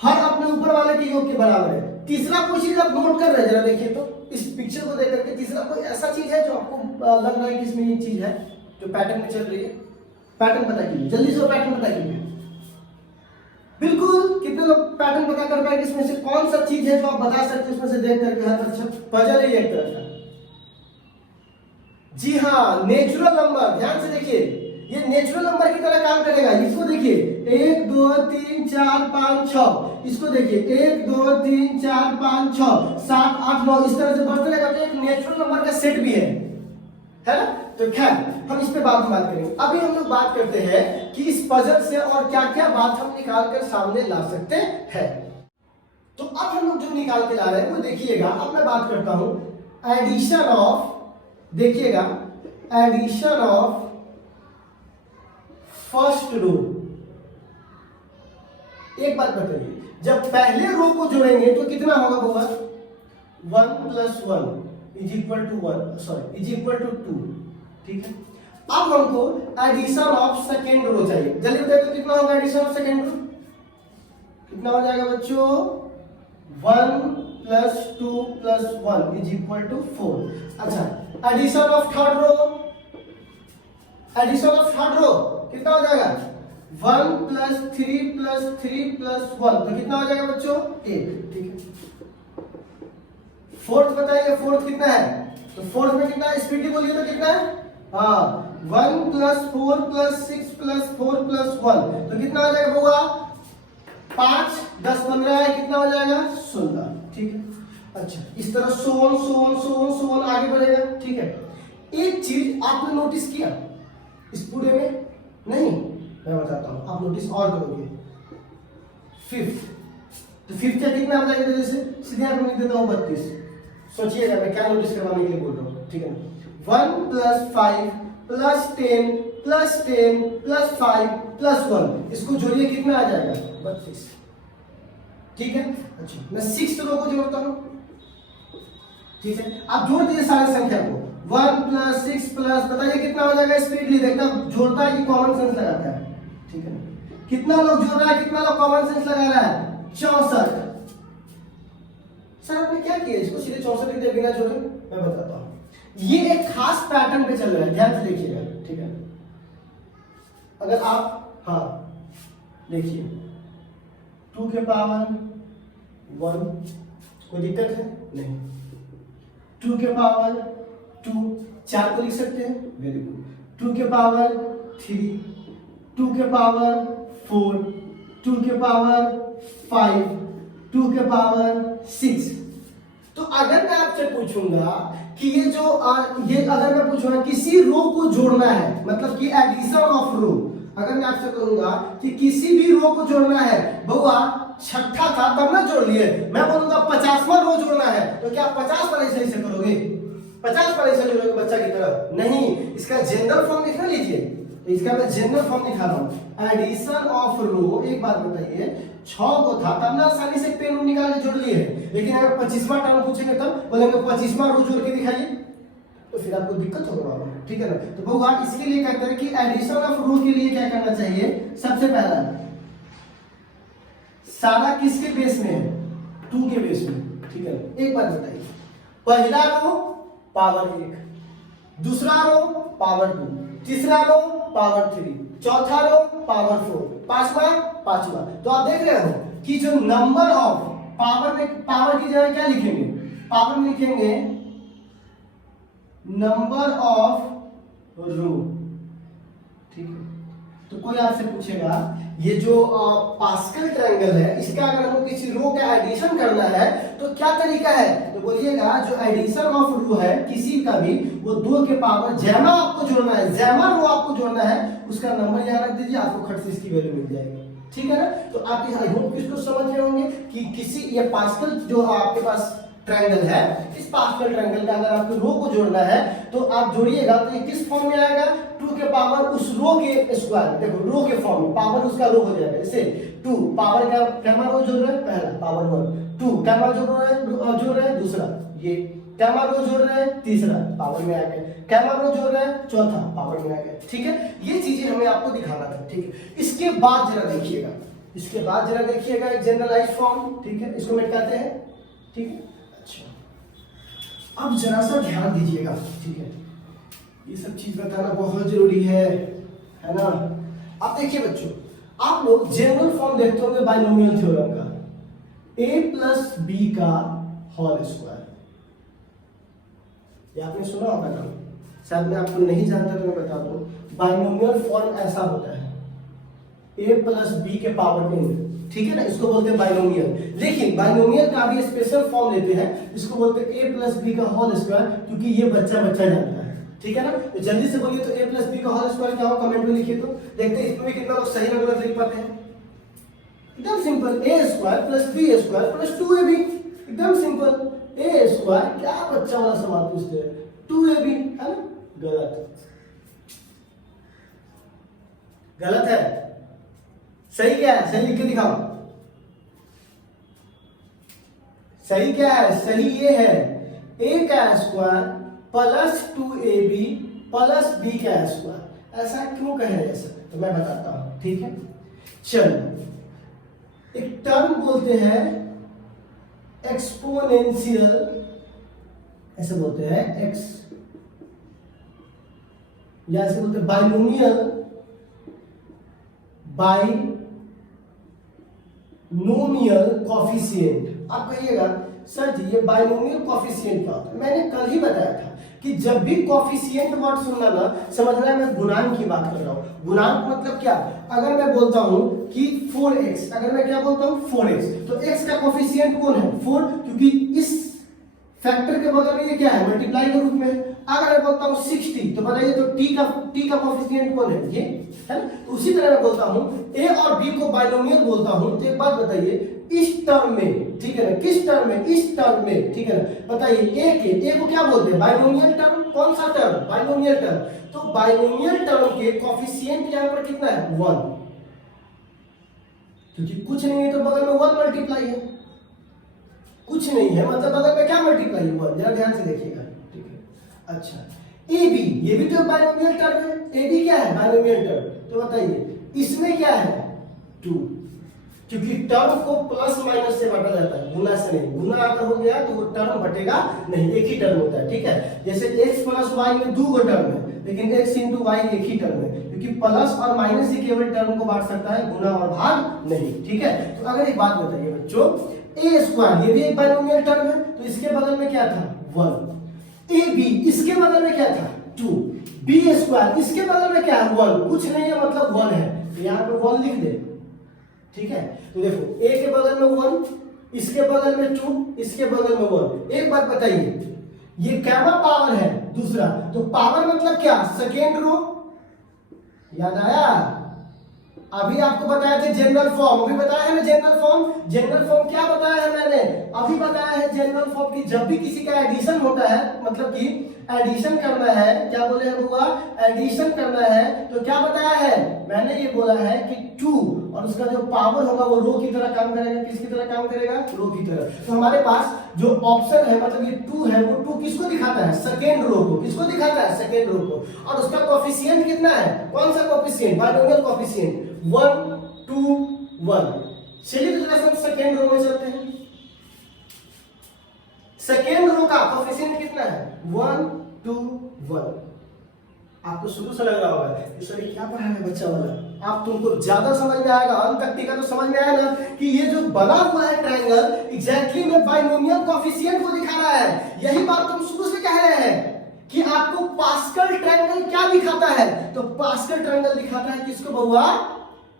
हर अपने ऊपर वाले के योग के बराबर है। तीसरा कोई चीज आप नोट कर रहे हैं, जरा देखिए तो इस पिक्चर को देख करके तीसरा कोई ऐसा चीज है जो आपको लग रहा है कि इसमें ये चीज है जो पैटर्न में चल रही है? पैटर्न पता कीजिए, जल्दी से पैटर्न पता कीजिए। बिल्कुल, कितने लोग पैटर्न पता कर पाए? इसमें से कौन सा चीज है जो आप बता सकते हैं? इसमें से देख करके हर अच्छा पजल है एक तरह का। जी हाँ, नेचुरल नंबर। ध्यान से देखिए, ये नेचुरल नंबर की तरह काम करेगा। इसको देखिए 1 2 3 4 5 6, इसको देखिए 1 2 3 4 5 6 7 8 9, इस तरह से बढ़ते रहेगा तो एक नेचुरल नंबर का सेट भी है ना। तो खैर हम इस पे बाद में बात करेंगे। अभी हम लोग बात करते हैं कि इस पजल से और क्या क्या बात हम निकाल कर सामने ला सकते हैं। तो अब हम लोग जो निकाल के ला रहे हैं वो देखिएगा, अब मैं बात करता हूं एडिशन ऑफ, देखिएगा एडिशन ऑफ फर्स्ट रो। एक बात बताइए, जब पहले रो को जोड़ेंगे तो कितना होगा होगा 1 + 1 is equal to 1, sorry is equal to 2, ठीक है। अब हमको एडिशन ऑफ सेकेंड रो चाहिए, जल्दी बताइए तो कितना होगा एडिशन ऑफ सेकेंड रो, कितना हो जाएगा बच्चों 1 + 2 + 1 इज इक्वल टू 4। अच्छा addition of third row, addition of third row कितना हो जाएगा 1 + 3 + 3 + 1, तो कितना हो जाएगा बच्चों 8, ठीक है। फोर्थ बताइए, फोर्थ कितना है, तो फोर्थ में कितना है, स्पीडी बोलिए तो कितना है, हाँ 1 + 4 + 6 + 4 + 1, तो कितना हो जाएगा बुआ 5 10 15 है, कितना हो जाएगा 16, ठीक है। अच्छा इस तरह सोन आगे बढ़ेगा, ठीक है। एक चीज आपने नोटिस किया इस पूरे में, नहीं मैं बताता हूं, आप नोटिस और करोगे। फिफ्थ, तो फिफ्थ का कितना आ जाएगा, जैसे सीधे आपको लिख देता हूं 32, सोचिएगा मैं क्या नोटिस करवाने के लिए बोल रहा हूँ, ठीक है ना। 1 + 5 + 10 + 10 + 5 + 1, इसको जोड़िए कितना आ जाएगा 32, ठीक है। अच्छा मैं सिक्स्थ रो को जोड़ता हूँ, ठीक है। आप जोड़ दीजिए सारे संख्या को, 1 + 6 + बताइए कितना हो जाएगा, स्पीडली देखना, जोड़ता है कि कॉमन सेंस लगाता है, ठीक है ना। कितना लोग जोड़ रहा है, कितना लोग कॉमन सेंस लगा रहा है 64। सर आपने क्या किया, इसको सीधे 64 लिख दिया बिना जोड़े, मैं बताता हूं। ये एक खास पैटर्न पे चल रहा है, ध्यान से देखिएगा, ठीक है। अगर आप हाँ देखिए 2 के पावर 1, कोई दिक्कत है नहीं, 2 के पावर 2 4 को लिख सकते हैं, वेरी गुड। 2 के पावर 3, 2 के पावर 4, 2 के पावर 5, 2 के पावर 6। तो अगर मैं आपसे पूछूंगा कि ये जो ये अगर मैं पूछूंगा किसी रो को जोड़ना है, मतलब कि एडिशन ऑफ रो, अगर मैं आपसे कहूंगा कि किसी भी रो को जोड़ना है, बउआ छठा था तब ना जोड़ लिए, मैं बोलूंगा 50वां रो जोड़ना है, तो क्या 50 पर ऐसे ऐसे करोगे, 50 पर ऐसे जोड़ोगे बच्चा की तरह, नहीं। इसका जनरल फॉर्म लिखना लीजिए, तो इसका मैं जनरल फॉर्म लिखा रहा हूं, एडिशन ऑफ रो। एक बात बताइए 6 को था तब ना आसानी से पेन निकाल के जोड़ लिए, लेकिन अगर 25वां टर्म पूछेंगे तब बोलेंगे 25वां रो जोड़ के दिखाइए, तो फिर आपको दिक्कत होगा, ठीक है ना। तो भगवान इसके लिए कहते हैं कि एडिशन ऑफ रो के लिए क्या करना चाहिए, सबसे पहला सारा किसके बेस में है, 2 के बेस में, ठीक है। एक बात बताइए, पहला रो पावर 1, दूसरा रो पावर 2, तीसरा रो पावर 3, चौथा रो पावर 4, पांचवा। तो आप देख रहे हो कि जो नंबर ऑफ पावर में, पावर की जगह क्या लिखेंगे, पावर में लिखेंगे नंबर ऑफ रो, ठीक है। तो कोई आपसे पूछेगा ये जो पास्कल ट्रायंगल है, इसका अगर हमको किसी रो का एडिशन करना है तो क्या तरीका है, तो बोलिएगा जो एडिशन ऑफ रो है किसी का भी, वो 2 के पावर जैमा आपको जोड़ना है, जैमा रो आपको जोड़ना है, उसका नंबर यहाँ रख दीजिए, आपको खट से इसकी वैल्यू मिल जाएगी, ठीक है ना। तो आप आई होप इसको समझ रहे होंगे कि किसी ये पास्कल जो आपके पास ट्रायंगल है, इस पास्कल ट्रायंगल का अगर आपको रो को जोड़ना है तो आप जोड़िएगा, तो ये किस फॉर्म में आएगा, 2 के पावर उस रो के स्क्वायर, देखो रो के फॉर्म में, पावर उसका रो हो जाएगा, जैसे 2 पावर का कैमा रो जोड़ रहे हैं, पहला पावर 1, 2 कैमा जोड़ रहे हैं दूसरा, ये कैमा रो जोड़ रहे हैं तीसरा, पावर में आ गया, कैमा रो जोड़ रहे हैं चौथा, पावर में आ गया, ठीक है। ये चीजें हमें आपको दिखाना था, ठीक है। इसके बाद जरा देखिएगा, इसके बाद जरा देखिएगा एक जनरलाइज फॉर्म, ठीक है, इसको मिटाते हैं, ठीक है। अच्छा अब जरा सा ध्यान दीजिएगा, ठीक है, ये सब चीज बताना बहुत जरूरी है ना। अब देखिए बच्चों, आप लोग जनरल फॉर्म देखते होंगे बाइनोमियल थ्योरम का, a + b का होल स्क्वायर, ये आपने सुना होगा ना, शायद मैं आपको नहीं जानता तो मैं बता दूं, बाइनोमियल फॉर्म ऐसा होता है a + b के पावर 3, ठीक है ना, इसको बोलते हैं बाइनोमियल। लेकिन बाइनोमियल का भी स्पेशल फॉर्म लेते हैं, इसको बोलते हैं a प्लस बी का होल स्क्वायर, क्योंकि ये बच्चा बच्चा जानता है। ठीक है ना, तो जल्दी से बोलिए तो a प्लस बी का होल स्क्वायर क्या हो, कमेंट में लिखिए। तो देखते हैं इसमें कितना लोग सही और गलत लिख पाते हैं। एकदम simple, a square plus b square plus 2ab, एकदम सिंपल। a स्क्वायर, क्या बच्चा वाला सवाल पूछते हैं, 2ab है ना, गलत, गलत है। सही क्या है, सही लिख के दिखाओ। सही क्या है, सही ये है a का square plus 2ab plus b का स्क्वायर। ऐसा क्यों कह रहे हैं सर, तो मैं बताता हूं, ठीक है। चलो, एक टर्म बोलते हैं एक्सपोनेंशियल, ऐसे बोलते हैं एक्स, या ऐसे बोलते हैं बाइनोमियल, बाइनोमियल कॉफिशिएंट। आप कहिएगा सर जी ये बाइनोमियल कॉफिशिएंट क्या होता है। मैंने कल ही बताया था कि जब भी कॉफिशिएंट वर्ड सुनना ना, समझना है मैं गुणांक की बात कर रहा हूं। गुणांक मतलब क्या, अगर मैं बोलता हूं कि 4x, अगर मैं क्या बोलता हूं 4x, तो x का कॉफिशिएंट कौन है, 4, क्योंकि इस फैक्टर के बगल में ये क्या है, मल्टीप्लाई के रूप में। अगर मैं बोलता हूं 60, तो बताइए तो t का कॉफिशिएंट कौन है, ये है ना। तो उसी तरह मैं बोलता हूं a और b को बाइनोमियल बोलता हूं। तो एक बात बताइए, इस टर्म में, ठीक है ना, किस टर्म में, इस टर्म में, ठीक है ना, बताइए a को क्या बोलते हैं, बाइनोमियल टर्म। कौन सा टर्म, बाइनोमियल टर्म। तो बाइनोमियल टर्म के कॉफिशिएंट यहां पर कितना है, 1, क्योंकि कुछ नहीं है तो बगल में 1 मल्टीप्लाई है, कुछ नहीं है मतलब बगल में क्या मल्टीप्लाई है, 1। जरा ध्यान से देखिएगा, ठीक है। अच्छा, ए बी, ये भी तो बाइनोमियल टर्म है, ए बी क्या है, बाइनोमियल टर्म। तो बताइए इसमें क्या है, 2, क्योंकि टर्म को प्लस माइनस से बांटा जाता है, गुना से नहीं। गुना अगर हो गया तो वो टर्म बटेगा नहीं, एक ही टर्म होता है, ठीक है। जैसे x प्लस वाई में 2 टर्म है, लेकिन x इंटू वाई एक ही टर्म है, क्योंकि प्लस और माइनस ही केवल टर्म को बांट सकता है, गुना और भाग नहीं, ठीक है। तो अगर एक बात बताइए बच्चों, a स्क्वायर ये भी एक बाइनोमियल टर्म है, तो इसके बगल में क्या था, 1। ab इसके बगल में क्या था, 2। b स्क्वायर इसके बगल में क्या है, 1, कुछ नहीं है मतलब 1 है, तो यहाँ पे 1 लिख दे, ठीक है। तो देखो a के बगल में 1, इसके बगल में 2, इसके बगल में 1। एक बात बताइए, ये क्या पावर है, दूसरा, तो पावर मतलब क्या, सेकेंड रो। याद आया, अभी आपको बताया था जनरल फॉर्म, अभी बताया है ना जनरल फॉर्म। जनरल फॉर्म क्या बताया है मैंने, अभी बताया है जनरल फॉर्म की जब भी किसी का एडिशन होता है, मतलब कि एडिशन करना है, क्या बोले हैं बुआ, एडिशन करना है, तो क्या बताया है मैंने, ये बोला है कि 2 और उसका जो पावर होगा वो रो की तरह काम करेगा। किसकी तरह काम करेगा, रो की तरह। तो हमारे पास जो ऑप्शन है, मतलब ये 2 है, वो 2 किसको दिखाता है, सेकेंड रो को। किसको दिखाता है, सेकेंड रो को। और उसका कोफिशिएंट कितना है, कौन सा कोफिशिएंट, बाइनोमियल कोफिशिएंट 1 2 1। चलिए तो जरा सेकेंड रो में चलते हैं। सेकेंड रो का कोफिशिएंट कितना है, 1 2 1। आपको शुरू से लग रहा होगा कि सर क्या पढ़ा है बच्चा वाला, आप तुमको ज्यादा समझ में आएगा, अंत तक टीका तो समझ में आया ना कि ये जो बना हुआ है ट्रायंगल एग्जैक्टली में बाइनोमियल कोफिशिएंट को दिखा रहा है। यही बात तुम शुरू से कह रहे हैं कि आपको पास्कल ट्रायंगल क्या दिखाता है, तो पास्कल ट्रायंगल दिखाता है किसको बउआ,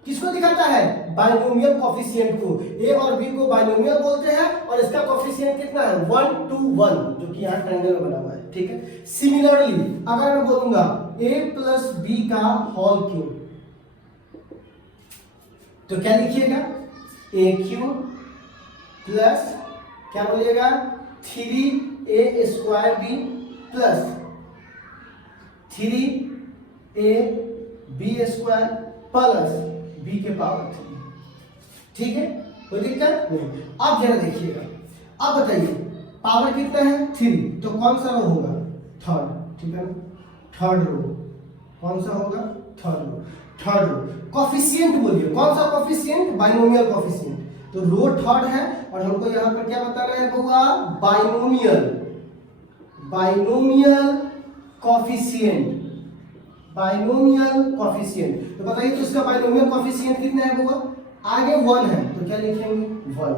किसको दिखाता है, बाइनोमियल कोफिशिएंट को। a और b को बाइनोमियल बोलते हैं और इसका कोफिशिएंट कितना है, 1 2 1, जो कि यहाँ ट्रायंगल में बना हुआ है, ठीक है। सिमिलरली अगर मैं बोलूंगा a प्लस बी का होल क्यूब, तो क्या लिखिएगा, a क्यूब प्लस क्या बोलिएगा 3a square b plus 3ab square plus b के पावर 3, ठीक है, कोई दिक्कत नहीं। अब जरा देखिएगा, अब बताइए पावर कितना है 3, तो कौन सा रो होगा, थर्ड, ठीक है ना, थर्ड रो कौन सा होगा, third row. Third row coefficient बोलिए, कौन सा कोफिशिएंट, बाइनोमियल कोफिशिएंट। तो रो थर्ड है और हमको यहां पर क्या बताना है बउआ, binomial, binomial coefficient, binomial coefficient. तो बताइए तो इसका बाइनोमियल कोफिशिएंट कितना है बउआ, आगे 1 है तो क्या लिखेंगे 1,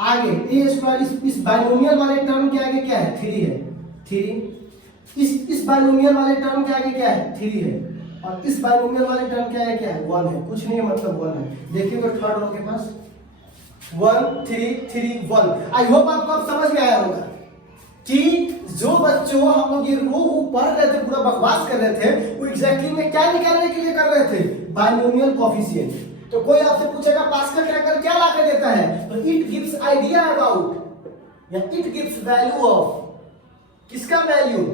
आगे a स्क्वायर इस बाइनोमियल वाले टर्म के आगे क्या है, 3 है, 3, इस बाइनोमियल वाले टर्म के आगे क्या है, 3 है, और इस बाइनोमियल वाले टर्म के आगे क्या है, 1 है, कुछ नहीं है मतलब 1 है। देखिएगा थर्ड रो के पास 1 3 3 1। आई होप आपको अब समझ में आया होगा कि जो बच्चों हम लोग ये रो पढ़ रहे थे, पूरा बकवास कर रहे थे, वो एग्जैक्टली में क्या निकालने के लिए कर रहे थे, बाइनोमियल कोफिशिएंट। तो कोई आपसे पूछेगा पास्कल ट्रायंगल क्या ला के देता है, तो इट गिव्स आइडिया अबाउट या इट गिव्स वैल्यू ऑफ, किसका value,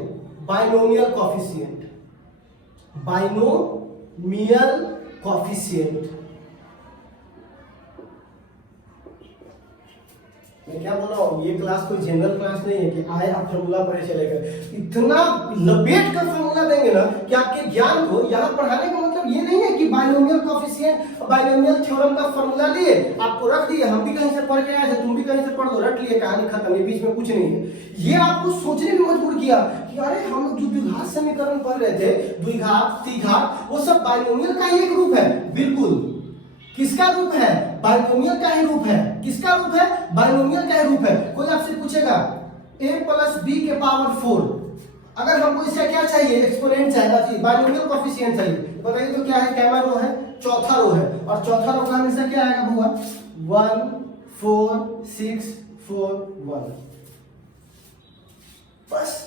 binomial coefficient, binomial coefficient. मैं क्या बोल रहा हूँ, ये क्लास कोई जनरल क्लास नहीं है कि आए आप फॉर्मूला पढ़े चले गए। इतना लपेट कर फॉर्मूला देंगे ना कि आपके ज्ञान को यहाँ पढ़ाने का मतलब ये नहीं है कि बाइनोमियल कोफिशिएंट, बाइनोमियल थ्योरम का फॉर्मूला लिए आपको रख दिए, हम भी कहीं से पढ़ के आए थे, तुम भी कहीं से पढ़ लो, रट लिए, कहानी खत्म, ये बीच में कुछ नहीं है। ये आपको सोचने में मजबूर किया कि अरे हम लोग जो द्विघात समीकरण पढ़ रहे थे, द्विघात त्रिघात, वो सब बाइनोमियल का ही एक रूप है। बिल्कुल, किसका रूप है, बाइनोमियल का ही रूप है। किसका रूप है, बाइनोमियल का ही रूप है। कोई आपसे पूछेगा a प्लस b के पावर 4, अगर हमको इसका क्या चाहिए, एक्सपोनेंट चाहिए, बाइनोमियल कोफिशिएंट चाहिए, बताइए तो क्या है, कैमा रो है, चौथा रो है, और चौथा रो का हमेशा क्या आएगा बुआ, 1 4 6 4 1। बस।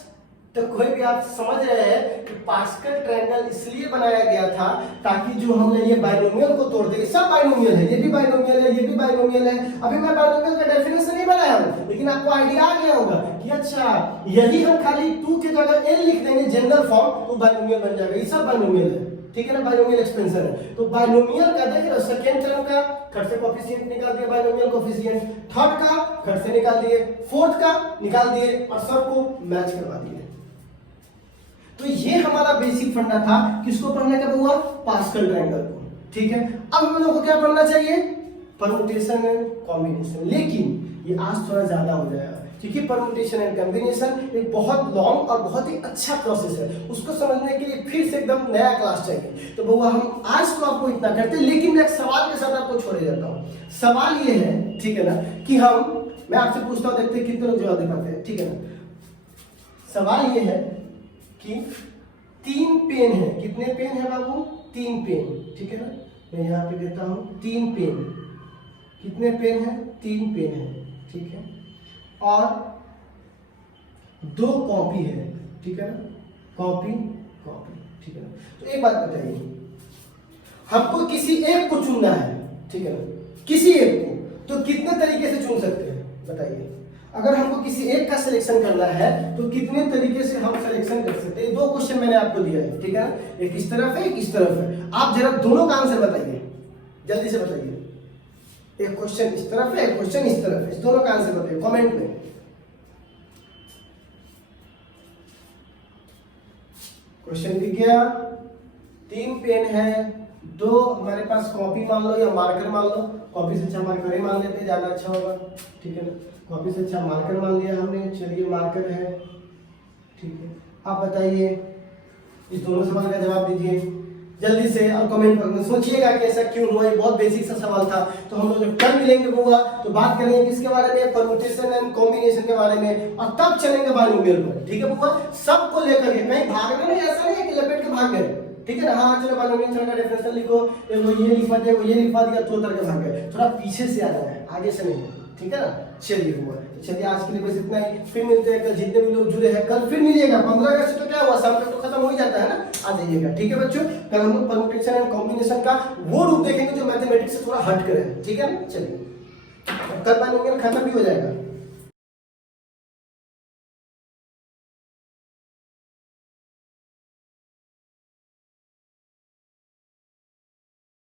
तो कोई भी आप समझ रहे हैं कि पास्कल ट्रायंगल इसलिए बनाया गया था ताकि जो हमने ये बाइनोमियल को तोड़ दे, सब बाइनोमियल है, ये भी बाइनोमियल है, ये भी बाइनोमियल है। अभी मैं बाइनोमियल का डेफिनेशन नहीं बनाया हूं, लेकिन आपको आइडिया आ गया होगा कि अच्छा यही हम खाली 2 की जगह n लिख देंगे जनरल फॉर्म, तो बाइनोमियल बन जाएगा। ये सब बाइनोमियल है, ठीक है ना, बाइनोमियल एक्सपेंशन है। तो बाइनोमियल का देख रहे हो, सेकंड टर्म का खट से कोफिशिएंट निकाल दिए, बाइनोमियल कोफिशिएंट, थर्ड का खट से निकाल दिए, फोर्थ का निकाल दिए, और सबको मैच करवा दिए। तो ये हमारा बेसिक फंडा था, किसको पढ़ने का हुआ, पास्कल ट्रायंगल को, ठीक है। अब हम लोग को क्या पढ़ना चाहिए, परम्यूटेशन एंड कॉम्बिनेशन। लेकिन ये आज थोड़ा ज्यादा हो जाएगा, क्योंकि परम्यूटेशन एंड कॉम्बिनेशन एक बहुत लॉन्ग और बहुत ही अच्छा प्रोसेस है, उसको समझने के लिए फिर से एकदम नया क्लास चाहिए। तो बउआ हम आज तो आपको इतना करते हैं, लेकिन मैं एक सवाल के साथ आपको छोड़े जाता हूँ। सवाल ये है, ठीक है ना, कि मैं आपसे पूछता हूँ, देखते हैं कितने लोग जवाब दे पाते हैं, ठीक है ना। सवाल ये है कि 3 पेन है, कितने पेन है बाबू, 3 पेन, ठीक है ना। मैं यहाँ पे देता हूँ 3 पेन, कितने पेन है, 3 पेन है, ठीक है, और 2 कॉपी है, ठीक है ना, कॉपी, ठीक है ना। तो एक बात बताइए, हमको किसी एक को चुनना है, ठीक है ना, किसी एक को, तो कितने तरीके से चुन सकते हैं बताइए। अगर हमको किसी एक का सिलेक्शन करना है तो कितने तरीके से हम सिलेक्शन कर सकते हैं। 2 क्वेश्चन मैंने आपको दिया है, ठीक है ना, एक इस तरफ है, एक इस तरफ है। आप जरा दोनों का आंसर बताइए, जल्दी से बताइए। एक क्वेश्चन इस तरफ है, एक क्वेश्चन इस तरफ है, इस दोनों का आंसर बताइए कमेंट में। क्वेश्चन भी क्या, 3 पेन है, 2 हमारे पास कॉपी मान लो या मार्कर मान लो, कॉपी से अच्छा मार्कर ही मान लेते हैं, ज्यादा अच्छा होगा, ठीक है ना। कॉपी से अच्छा मार्कर मान लिया हमने, चलिए मार्कर है, ठीक है। आप बताइए, इस दोनों सवाल का जवाब दीजिए जल्दी से, और कमेंट में सोचिएगा कि ऐसा क्यों हुआ। ये बहुत बेसिक सा सवाल था। तो हम लोग जब कल मिलेंगे बुआ तो बात करेंगे किसके बारे में, परम्यूटेशन एंड कॉम्बिनेशन के बारे में, और तब चलेंगे बाइनोमियल पर, ठीक है बुआ। सबको लेकर के, कहीं भागना नहीं, ऐसा नहीं है कि लपेट के भाग गए, ठीक है ना। हाँ चलो बाइनोमियल का डेफिनेशन लिखो, वो ये लिखवा दिया, वो ये लिखवा दिया, तो उतर के भाग गए। थोड़ा पीछे से आना है, आगे से नहीं, ठीक है ना। चलिए हुआ, चलिए आज के लिए बस इतना ही, फिर मिलते हैं कल। जितने भी लोग जुड़े हैं कल फिर मिलिएगा। 15 अगस्त तो क्या हुआ, शाम तक तो खत्म हो ही जाता है ना, आ जाइएगा, ठीक है बच्चों। कल हम लोग परम्यूटेशन एंड कॉम्बिनेशन का वो रूप देखेंगे जो मैथमेटिक्स से थोड़ा हट कर है, ठीक है ना। चलिए कल बाइनोमियल खत्म भी हो जाएगा।